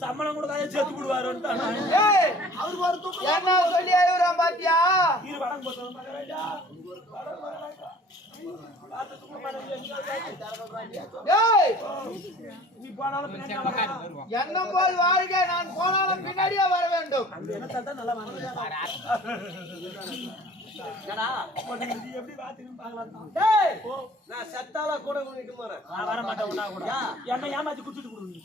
சம்பளம் கூட சேர்த்து விடுவாரு என்ன சொல்லி ஆயுரா பாத்தியா என்ன போல் வாழ்க நான் போனாலும் பின்னாடியே வர வேண்டும் நான் செத்தால கூட வர மாட்டேன் என்ன ஏமாத்தி குடிச்சிட்டு கொடுங்க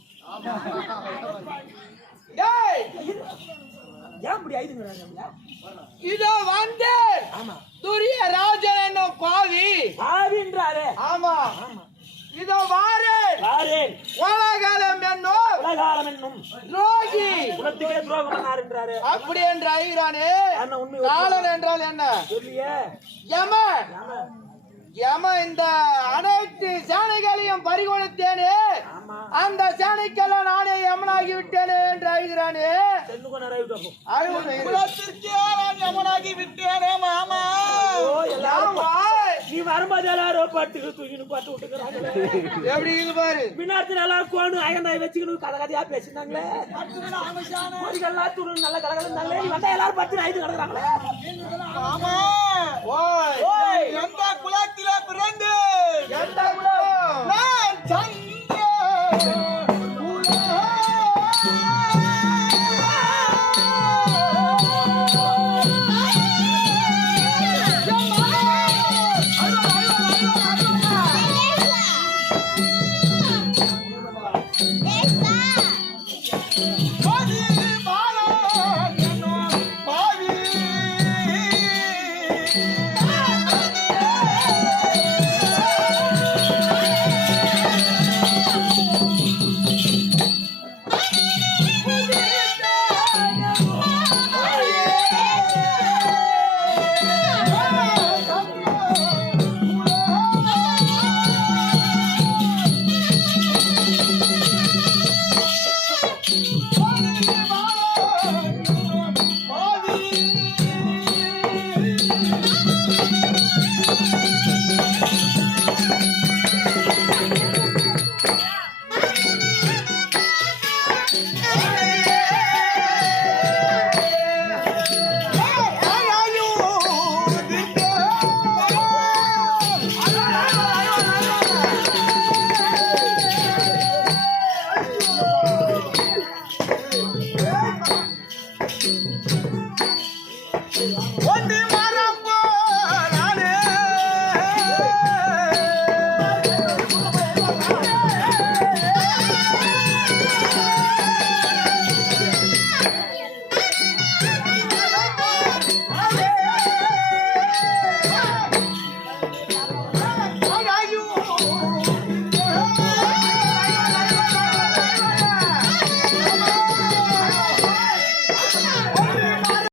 இதோ வந்து துரிய ராஜன் என்னும் பாவி பாவின்றாரே ஆமா இதோ வாரேன் உலகாலம் என்னும் துரோகி குலத்துக்கே துரோகம் பண்ணாருன்றாரு அப்படி என்று ஐகிறானே காலன் என்றால் என்ன யம இந்த அனைத்து சேனைகளையும் பறிகொடுத்தேனே அந்த சேனைக்கெல்லாம் நானே யமனாகி விட்டேனே என்று ஐகிறானே யமனாகி விட்டேனே மாமா நீ வரும்போது எல்லாரும் பட்டுக்கு தூக்கின்னு பட்டு விட்டுக்கிறாங்க எப்படி இது பாரு பின்னாடி எல்லாரும் கோணு அயந்தாய் வச்சுக்கணும் கதை கதையா பேசினாங்களே துணு நல்ல கலகலந்தாங்களே நீ வந்தா எல்லாரும் பட்டு ஐந்து கிடக்குறாங்களே எந்த குலத்தில பிறந்து